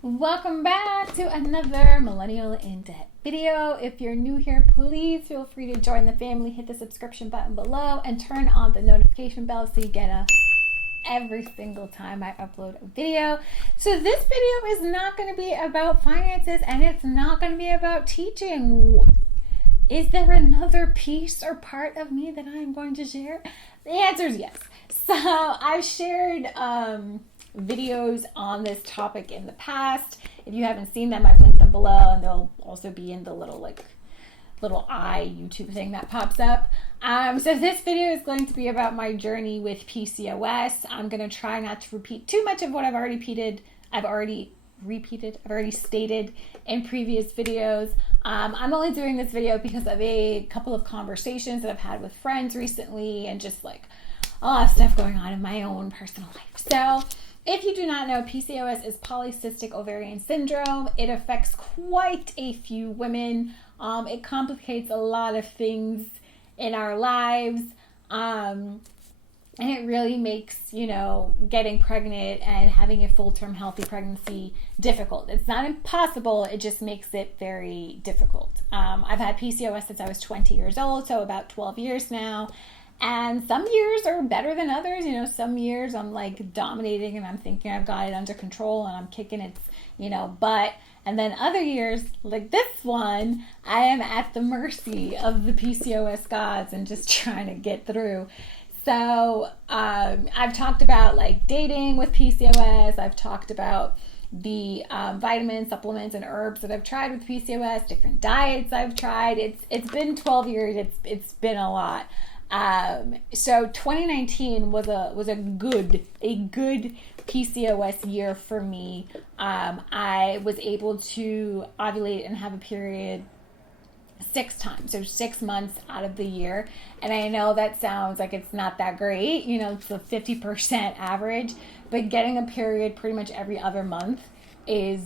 Welcome back to another Millennial in Debt video. If you're new here, please feel free to join the family. Hit the subscription button below and turn on the notification bell so you get every single time I upload a video. So this video is not going to be about finances, and it's not going to be about teaching. Is there another piece or part of me that I'm going to share? The answer is yes. So I've shared videos on this topic in the past. If you haven't seen them, I've linked them below, and they'll also be in the little eye YouTube thing that pops up. So this video is going to be about my journey with PCOS. I'm going to try not to repeat too much of what I've already stated in previous videos. I'm only doing this video because of a couple of conversations that I've had with friends recently, and just like a lot of stuff going on in my own personal life. So if you do not know, PCOS is Polycystic Ovarian Syndrome. It affects quite a few women. It complicates a lot of things in our lives. And it really makes, getting pregnant and having a full-term healthy pregnancy difficult. It's not impossible. It just makes it very difficult. I've had PCOS since I was 20 years old, so about 12 years now. And some years are better than others. Some years I'm like dominating and I'm thinking I've got it under control and I'm kicking its, butt. And then other years, like this one, I am at the mercy of the PCOS gods and just trying to get through. So I've talked about like dating with PCOS. I've talked about the vitamins, supplements, and herbs that I've tried with PCOS, different diets I've tried. It's been 12 years. It's been a lot. So 2019 was a good PCOS year for me. I was able to ovulate and have a period 6 times, so 6 months out of the year. And I know that sounds like it's not that great, it's a 50% average, but getting a period pretty much every other month is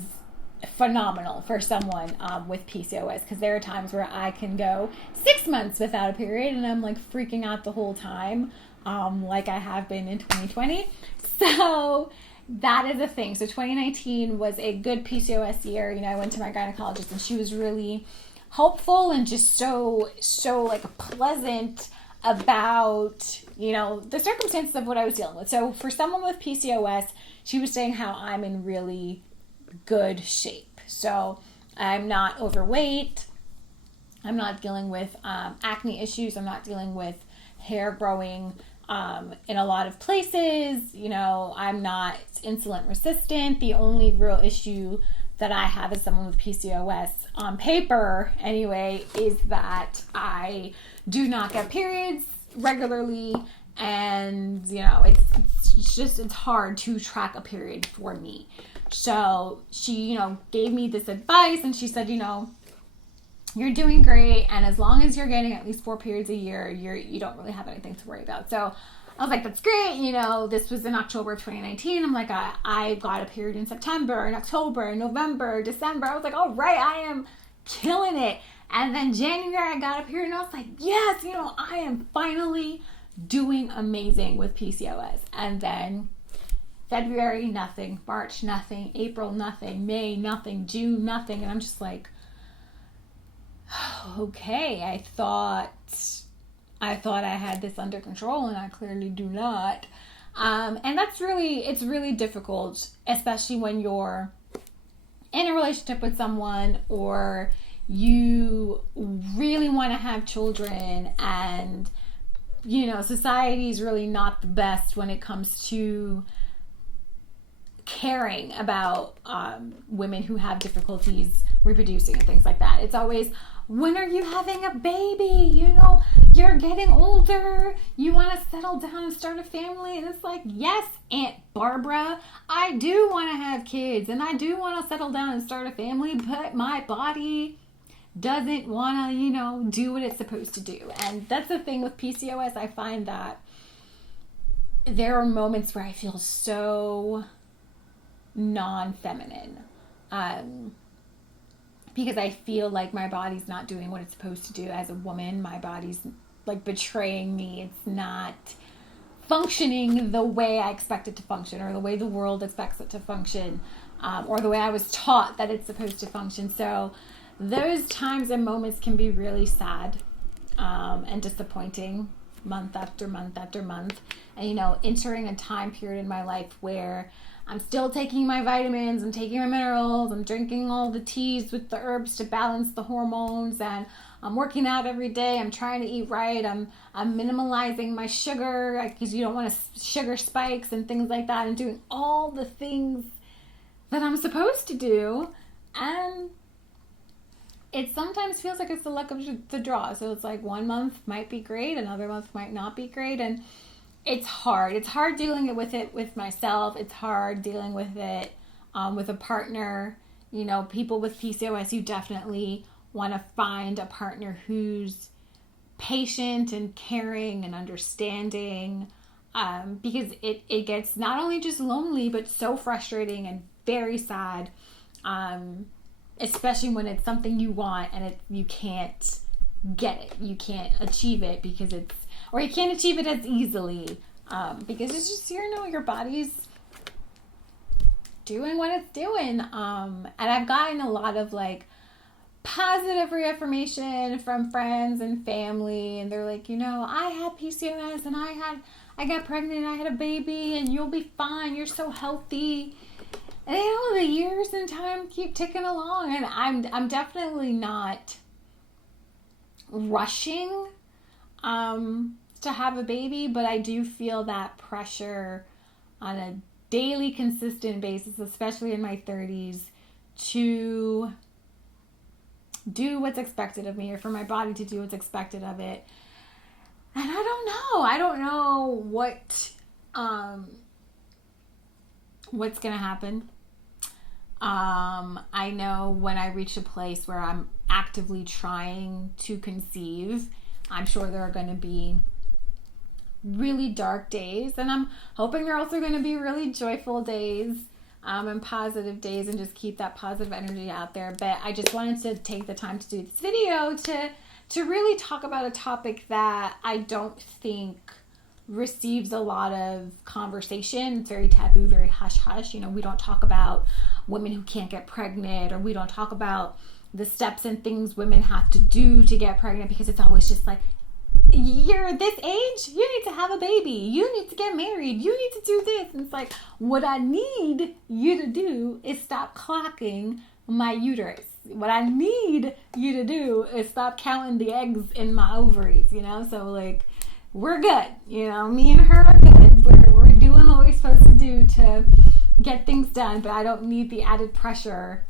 phenomenal for someone with PCOS, because there are times where I can go 6 months without a period and I'm like freaking out the whole time, like I have been in 2020. So that is a thing. So 2019 was a good PCOS year. I went to my gynecologist and she was really helpful and just so like pleasant about, the circumstances of what I was dealing with. So for someone with PCOS, she was saying how I'm in really good shape. So I'm not overweight. I'm not dealing with acne issues. I'm not dealing with hair growing in a lot of places. I'm not insulin resistant. The only real issue that I have as someone with PCOS on paper anyway is that I do not get periods regularly, and it's hard to track a period for me. So she gave me this advice, and she said, you're doing great, and as long as you're getting at least 4 periods a year, you don't really have anything to worry about. So I was like, that's great. This was in October of 2019. I'm like, I got a period in September and October and November, December. I was like, all right, I am killing it. And then January I got a period and I was like, yes, I am finally doing amazing with PCOS. And then February, nothing. March, nothing. April, nothing. May, nothing. June, nothing. And I'm just like, okay, I thought I had this under control, and I clearly do not. And it's really difficult, especially when you're in a relationship with someone or you really want to have children, and society is really not the best when it comes to caring about women who have difficulties reproducing and things like that. It's always, when are you having a baby? You're getting older. You want to settle down and start a family. And it's like, yes, Aunt Barbara, I do want to have kids and I do want to settle down and start a family, but my body doesn't want to, do what it's supposed to do. And that's the thing with PCOS. I find that there are moments where I feel so non-feminine. Because I feel like my body's not doing what it's supposed to do as a woman. My body's like betraying me. It's not functioning the way I expect it to function, or the way the world expects it to function. or the way I was taught that it's supposed to function. So those times and moments can be really sad and disappointing, month after month after month. And, you know, entering a time period in my life where I'm still taking my vitamins, I'm taking my minerals, I'm drinking all the teas with the herbs to balance the hormones, and I'm working out every day, I'm trying to eat right, I'm minimalizing my sugar because you don't want sugar spikes and things like that, and doing all the things that I'm supposed to do. And it sometimes feels like it's the luck of the draw. So it's like one month might be great, another month might not be great, and it's hard. It's hard dealing with it with myself. It's hard dealing with it with a partner. You know, people with PCOS, you definitely want to find a partner who's patient and caring and understanding, because it gets not only just lonely, but so frustrating and very sad, especially when it's something you want and you can't get it. You can't achieve it because or you can't achieve it as easily, because it's just, you know, your body's doing what it's doing. And I've gotten a lot of like positive reaffirmation from friends and family, and they're like, you know, I had PCOS and I got pregnant and I had a baby, and you'll be fine. You're so healthy. And you know, the years and time keep ticking along, and I'm definitely not rushing to have a baby, but I do feel that pressure on a daily, consistent basis, especially in my 30s, to do what's expected of me, or for my body to do what's expected of it. And I don't know what's gonna happen. I know when I reach a place where I'm actively trying to conceive, I'm sure there are going to be really dark days, and I'm hoping there are also going to be really joyful days, and positive days, and just keep that positive energy out there. But I just wanted to take the time to do this video to really talk about a topic that I don't think receives a lot of conversation. It's very taboo, very hush-hush. You know, we don't talk about women who can't get pregnant, or we don't talk about the steps and things women have to do to get pregnant, because it's always just like, you're this age, you need to have a baby, you need to get married, you need to do this. And it's like, what I need you to do is stop clocking my uterus. What I need you to do is stop counting the eggs in my ovaries, you know? So like, we're good, you know, me and her are good. We're doing what we're supposed to do to get things done, but I don't need the added pressure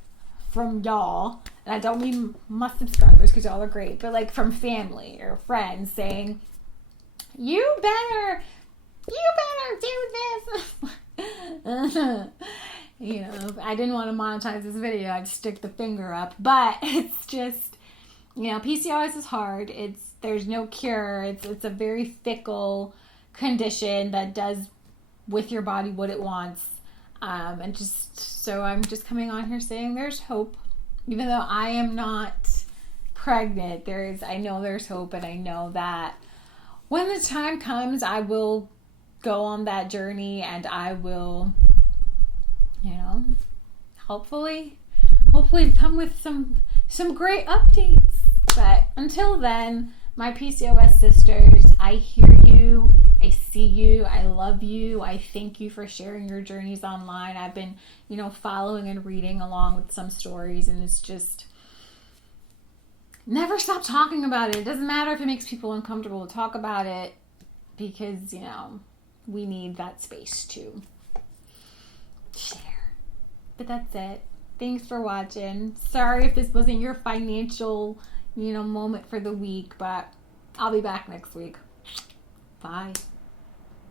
from y'all. And I don't mean my subscribers, because y'all are great, but like from family or friends saying, you better do this. You know, if I didn't want to monetize this video, I'd stick the finger up. But it's just, you know, PCOS is hard. There's no cure. It's a very fickle condition that does with your body what it wants. And just, so I'm just coming on here saying there's hope. Even though I am not pregnant, I know there's hope, and I know that when the time comes, I will go on that journey, and I will, you know, hopefully come with some great updates. But until then, my PCOS sisters, I hear you, I see you, I love you, I thank you for sharing your journeys online. I've been, you know, following and reading along with some stories, and it's just, never stop talking about it. It doesn't matter if it makes people uncomfortable to talk about it, because, you know, we need that space to share. But that's it. Thanks for watching. Sorry if this wasn't your financial, you know, moment for the week, but I'll be back next week. Bye.